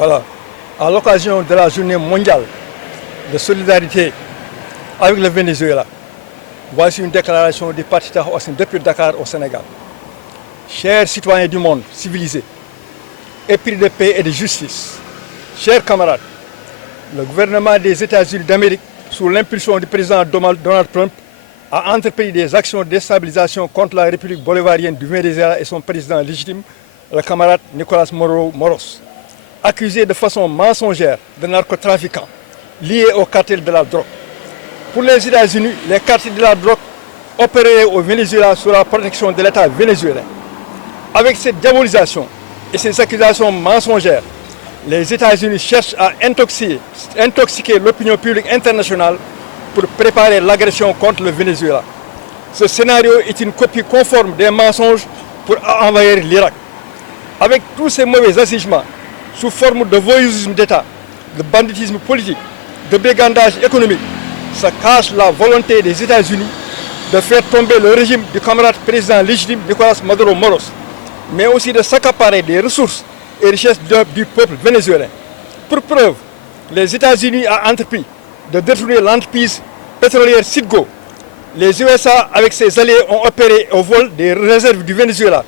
Voilà. À l'occasion de la journée mondiale de solidarité avec le Venezuela, voici une déclaration du Parti Taxawu Askan depuis Dakar au Sénégal. Chers citoyens du monde civilisé, épris de paix et de justice, chers camarades, le gouvernement des États-Unis d'Amérique, sous l'impulsion du président Donald Trump, a entrepris des actions de déstabilisation contre la République bolivarienne du Venezuela et son président légitime, le camarade Nicolás Maduro Moros, accusé de façon mensongère de narcotrafiquants liés au cartel de la drogue. Pour les États-Unis, les cartels de la drogue opéreraient au Venezuela sous la protection de l'État vénézuélien. Avec cette diabolisation et ces accusations mensongères, les États-Unis cherchent à intoxiquer l'opinion publique internationale pour préparer l'agression contre le Venezuela. Ce scénario est une copie conforme des mensonges pour envahir l'Irak. Avec tous ces mauvais agissements, sous forme de voyouisme d'État, de banditisme politique, de brigandage économique, se cache la volonté des États-Unis de faire tomber le régime du camarade président légitime Nicolás Maduro Moros, mais aussi de s'accaparer des ressources et richesses du peuple vénézuélien. Pour preuve, les États-Unis ont entrepris de détourner l'entreprise pétrolière Citgo. Les USA, avec ses alliés, ont opéré au vol des réserves du Venezuela,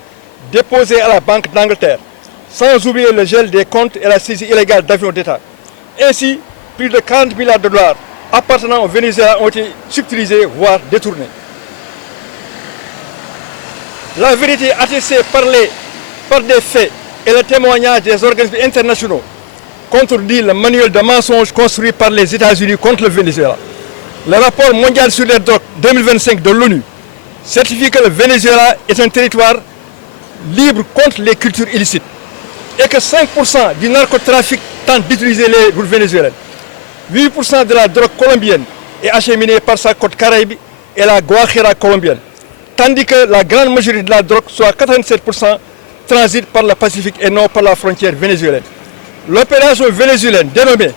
déposées à la Banque d'Angleterre, sans oublier le gel des comptes et la saisie illégale d'avions d'État. Ainsi, plus de 40 milliards de dollars appartenant au Venezuela ont été subtilisés, voire détournés. La vérité attestée par des faits et le témoignage des organismes internationaux contredit le manuel de mensonges construit par les États-Unis contre le Venezuela. Le rapport mondial sur les drogues 2025 de l'ONU certifie que le Venezuela est un territoire libre contre les cultures illicites et que 5% du narcotrafic tente d'utiliser les routes vénézuéliennes. 8% de la drogue colombienne est acheminée par sa côte Caraïbe et la Guajira colombienne, tandis que la grande majorité de la drogue, soit 87%, transite par le Pacifique et non par la frontière vénézuélienne. L'opération vénézuélienne dénommée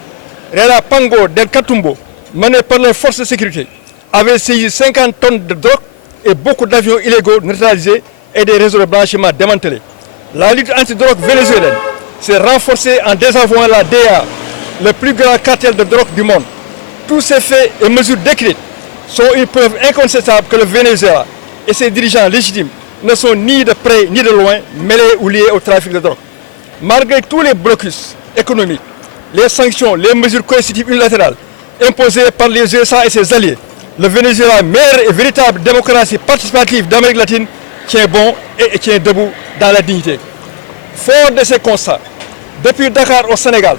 Rela Pango del Catumbo, menée par les forces de sécurité, avait saisi 50 tonnes de drogue et beaucoup d'avions illégaux neutralisés et des réseaux de blanchiment démantelés. La lutte anti-drogue vénézuélienne s'est renforcée en désavouant la DEA, le plus grand cartel de drogue du monde. Tous ces faits et mesures décrites sont une preuve incontestable que le Venezuela et ses dirigeants légitimes ne sont ni de près ni de loin mêlés ou liés au trafic de drogue. Malgré tous les blocus économiques, les sanctions, les mesures coercitives unilatérales imposées par les USA et ses alliés, le Venezuela, meilleure et véritable démocratie participative d'Amérique latine, tient bon et tient debout dans la dignité. Fort de ces constats, depuis Dakar au Sénégal,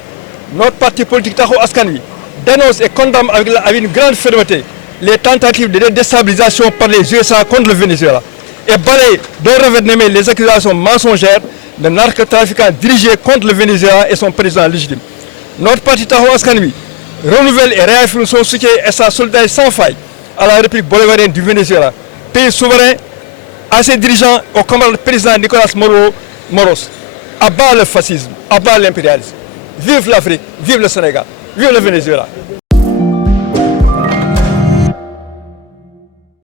notre parti politique Taxawu Askan Wi dénonce et condamne avec une grande fermeté les tentatives de déstabilisation par les USA contre le Venezuela et balaye d'un revers de main les accusations mensongères de narcotrafiquants dirigés contre le Venezuela et son président légitime. Notre parti Taxawu Askan Wi renouvelle et réaffirme son soutien et sa solidarité sans faille à la République bolivarienne du Venezuela, pays souverain, à ses dirigeants, au camarade président Nicolás Maduro Moros. À bas le fascisme, à bas l'impérialisme. Vive l'Afrique, vive le Sénégal, vive le Venezuela.